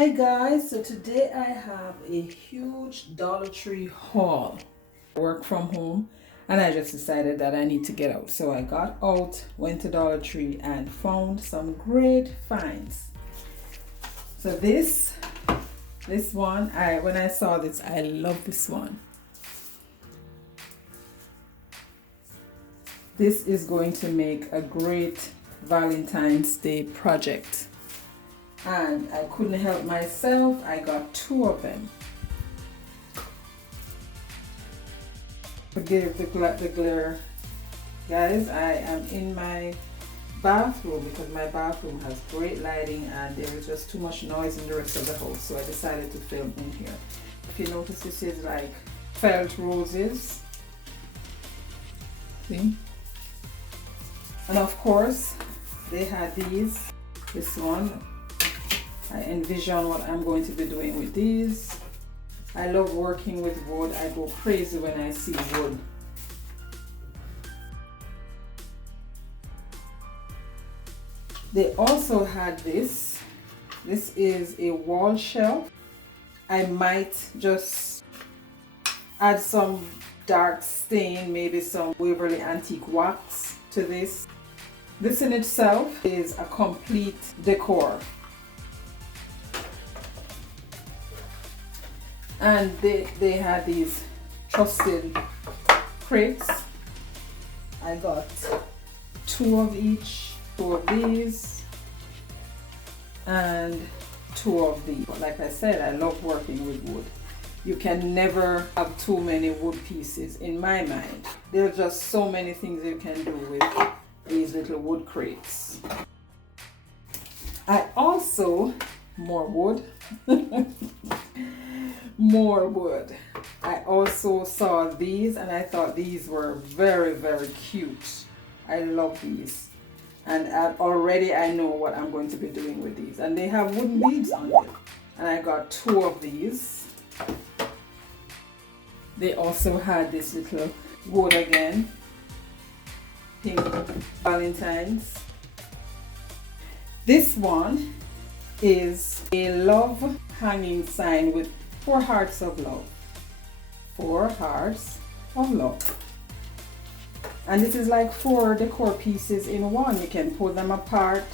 Hi guys, so today I have a huge Dollar Tree haul. I work from home and I just decided that I need to get out. So I got out, went to Dollar Tree and found some great finds. So this one, when I saw this, I love this one. This is going to make a great Valentine's Day project. And I couldn't help myself, I got two of them. Forgive the glare. Guys, I am in my bathroom because my bathroom has great lighting and there is just too much noise in the rest of the house, so I decided to film in here. If you notice, this is like felt roses. See? And of course, they had this one. I envision what I'm going to be doing with these. I love working with wood. I go crazy when I see wood. They also had this. This is a wall shelf. I might just add some dark stain, maybe some Waverly Antique wax to this. This in itself is a complete decor. And they had these trusted crates. I got two of each, two of these, and two of these. Like I said, I love working with wood. You can never have too many wood pieces in my mind. There are just so many things you can do with these little wood crates. I also, more wood. More wood. I also saw these and I thought these were very, very cute. I love these. And already I know what I'm going to be doing with these. And they have wooden beads on them. And I got two of these. They also had this little wood again. Pink Valentines. This one is a love hanging sign with 4 hearts of love. 4 hearts of love. And this is like 4 decor pieces in one. You can pull them apart,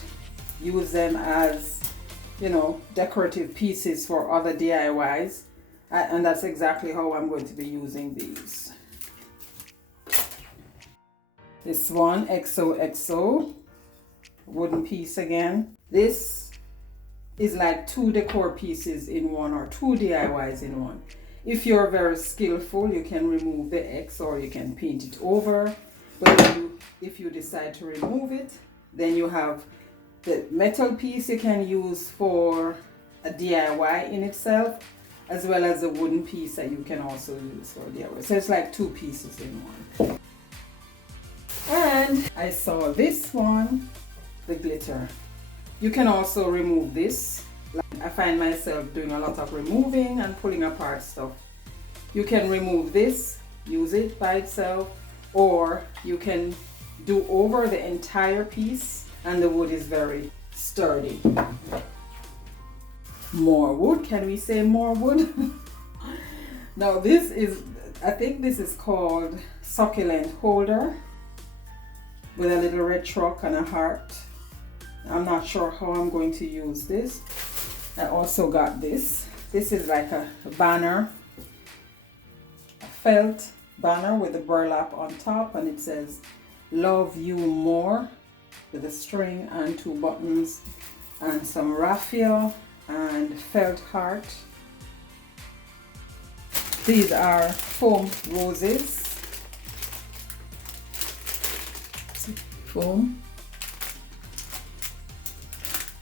use them as, you know, decorative pieces for other DIYs. And that's exactly how I'm going to be using these. This one, XOXO, wooden piece again. This is like 2 decor pieces in one or 2 DIYs in one. If you're very skillful, you can remove the X or you can paint it over. But if you decide to remove it, then you have the metal piece you can use for a DIY in itself, as well as a wooden piece that you can also use for DIY. So it's like 2 pieces in one. And I saw this one, the glitter. You can also remove this. I find myself doing a lot of removing and pulling apart stuff. You can remove this, use it by itself, or you can do over the entire piece and the wood is very sturdy. More wood, can we say more wood? Now this is, I think this is called succulent holder with a little red truck and a heart. I'm not sure how I'm going to use this. I also got this. This is like a banner, a felt banner with a burlap on top, and it says love you more with a string and 2 buttons and some raffia and felt heart. These are foam roses. Foam.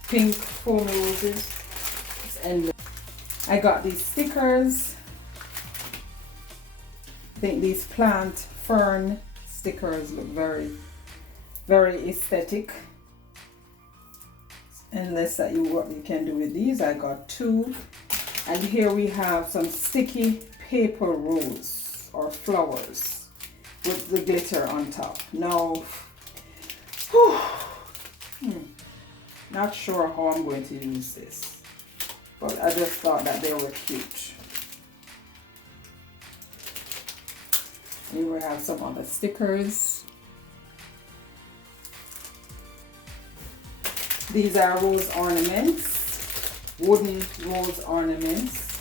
Pink foam roses. It's endless. I got these stickers. I think these plant fern stickers look very, very aesthetic. It's endless that what you can do with these. I got 2. And here we have some sticky paper rose or flowers with the glitter on top. Now, not sure how I'm going to use this. but I just thought that they were cute. Here we have some other stickers. These are rose ornaments, wooden rose ornaments.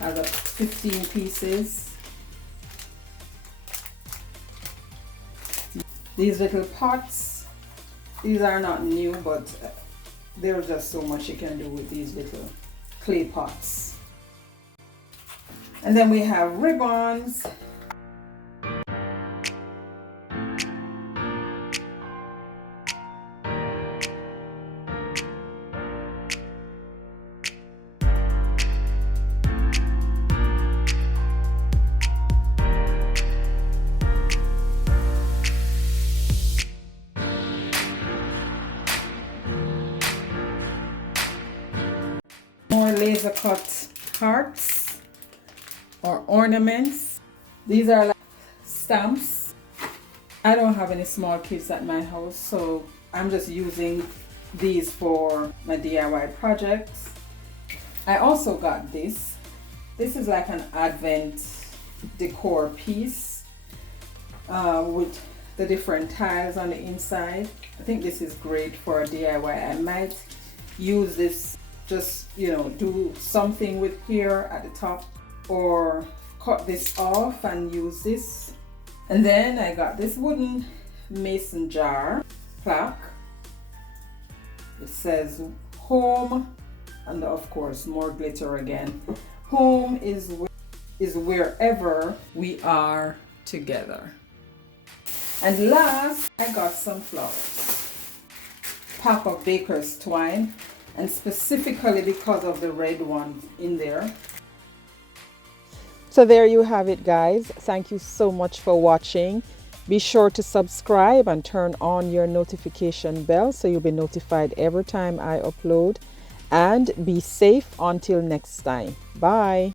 Has up 15 pieces. These little pots, these are not new, but there's just so much you can do with these little clay pots. And then we have ribbons. More laser cut hearts or ornaments. These are like stamps. I don't have any small kids at my house, so I'm just using these for my DIY projects. I also got this. This is like an advent decor piece with the different tiles on the inside. I think this is great for a DIY. I might use this, just, you know, do something with here at the top, or cut this off and use this. And then I got this wooden mason jar plaque. It says home, and of course more glitter again. Home is wherever we are together. And last, I got some flowers. Pack of baker's twine, and specifically because of the red ones in there. So there you have it, guys. Thank you so much for watching. Be sure to subscribe and turn on your notification bell so you'll be notified every time I upload. And be safe until next time. Bye.